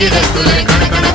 get us to the